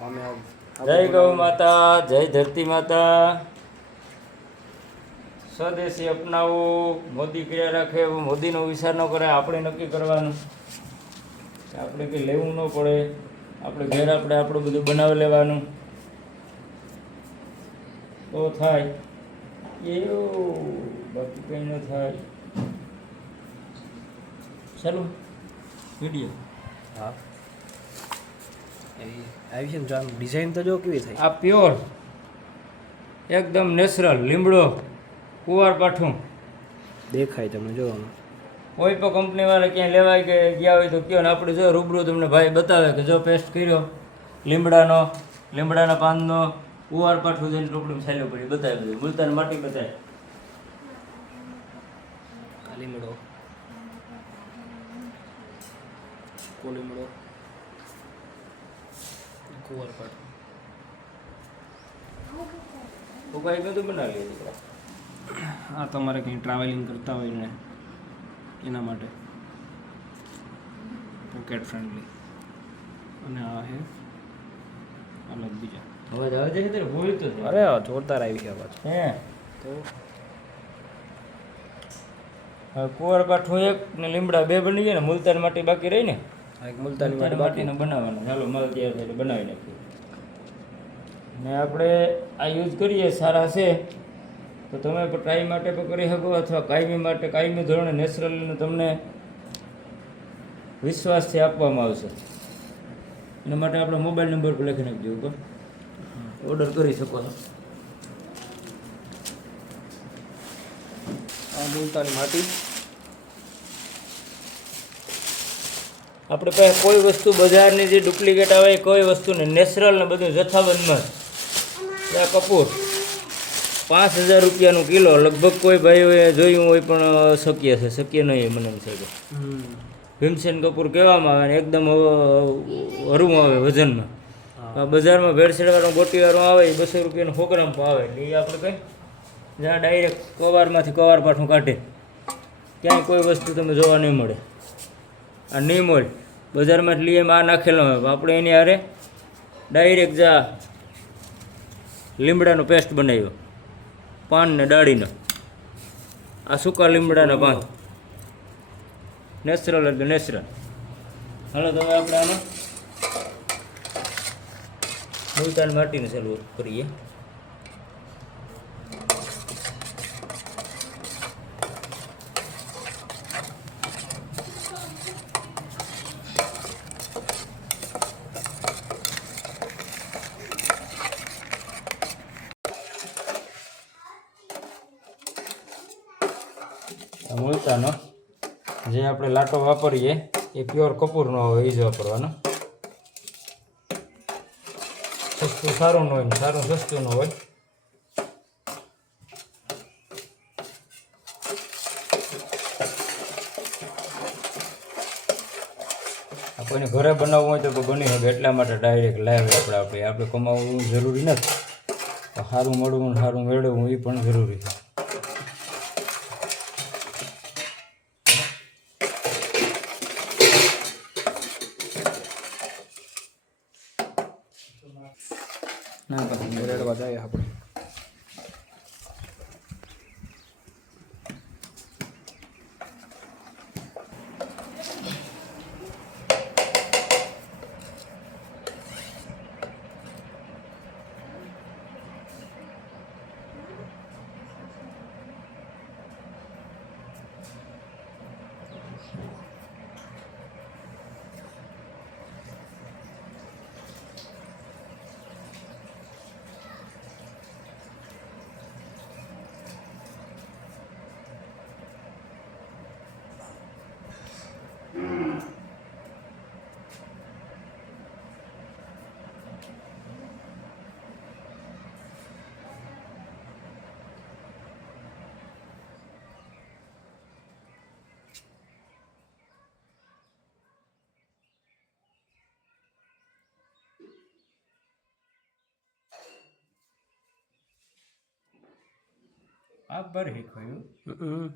જય ગૌ માતા, જય ધરતી માતા. સ્વદેશી અપનાવો, મોદી કર્યા રાખે એવું મોદીનો વિચાર ન કરે. આપણે નક્કી કરવાનું, આપણે કંઈ લેવું ન પડે. આપણે ઘેર આપણે આપણું બધું બનાવી લેવાનું તો થાય એવું, બાકી કંઈ ન થાય. ચાલો વિડીયો. હા આવી છે ને, આમ ડિઝાઇન તો જો કેવી થઈ. આ પ્યોર એકદમ નેચરલ લીમડો કુંવારપાઠું દેખાય તમને જો આમાં. કોઈ પણ કંપનીવાળા ક્યાંય લેવાય કે ગયા હોય તો કયો ને, આપણે જો રૂબરૂ તમને ભાઈ બતાવે કે જો પેસ્ટ કર્યો લીમડાના પાનનો કુંવારપાઠું જઈને ટોપડીમાં છાલ્યો પડી બતાવી બધું, મુલતાની માટી બતાવે. લીમડો લીમડો કુંવારપાઠું તો કાંઈ બધું બનાવી લે દીકરા. આ તમારે કંઈ ટ્રાવેલિંગ કરતા હોય ને એના માટે પોકેટ ફ્રેન્ડલી. અને આ છે અલગ બીજા. અવાજ આવે છે કે ભૂલ તો છે. અરે જોરદાર આવી છે અવાજ. હે તો કુંવારપાઠું એક ને લીમડા બે બની ગયા ને, મુલતાની માટી બાકી રહી ને, એક મુલતાની માટીને બનાવવાનું. ચાલો માલ તૈયાર થાય એટલે બનાવી નાખીએ. ને આપણે આ યુઝ કરીએ સારા છે તો તમે પણ ટ્રાય માટે પણ કરી શકો, અથવા કાયમી ધોરણે નેચરલને તમને વિશ્વાસથી આપવામાં આવશે. એના માટે આપણે મોબાઈલ નંબર પર લખી નાખજો, ઉપર ઓર્ડર કરી શકો છો. આ મુલતાની માટી. આપણે પાસે કોઈ વસ્તુ બજારની જે ડુપ્લિકેટ આવે એ કોઈ વસ્તુને નેચરલ ને બધું જથ્થાબંધમાં. આ કપૂર 5000 રૂપિયાનું કિલો, લગભગ કોઈ ભાઈઓએ જોયું હોય પણ શક્ય નહીં મને એમ છે કે ભીમસેન કપૂર કહેવામાં આવે ને એકદમ હરું આવે વજનમાં. બજારમાં ભેળસેળવાળું ગોટીવાળું આવે એ 200 રૂપિયાનું 100 ગ્રામ આવે. એટલે એ આપણે કંઈ જ્યાં ડાયરેક્ટ કવારમાંથી કવારપાઠું કાઢે ક્યાંય કોઈ વસ્તુ તમે જોવા નહીં મળે. આ નહીં મળે બજારમાં જ લઈએ, આ નાખેલો હોય. આપણે એની હારે ડાયરેક્ટ જા લીમડાનો પેસ્ટ બનાવ્યો, પાન ને ડાળીનો. આ સૂકા લીમડાના પાન નેચરલ એટલે નેચરલ. હાલો તો હવે આપણે આમાં મુલતાની માટીને ચાલુ કરીએ. મુલતાનો જે આપણે લાટો વાપરીએ એ પ્યોર કપૂરનો હોય, એ જ વાપરવાનો. સસ્તું સારું ન હોય ને સારું સસ્તું ન હોય. કોઈને ઘરે બનાવવું હોય તો બની શકે, એટલા માટે ડાયરેક્ટ લાઈવ આપણે કમાવવું જરૂરી નથી. સારું મળવું સારું મેળવવું એ પણ જરૂરી છે. ના પછી રેડવા જાય આપણે. આ ભર શીખવાયું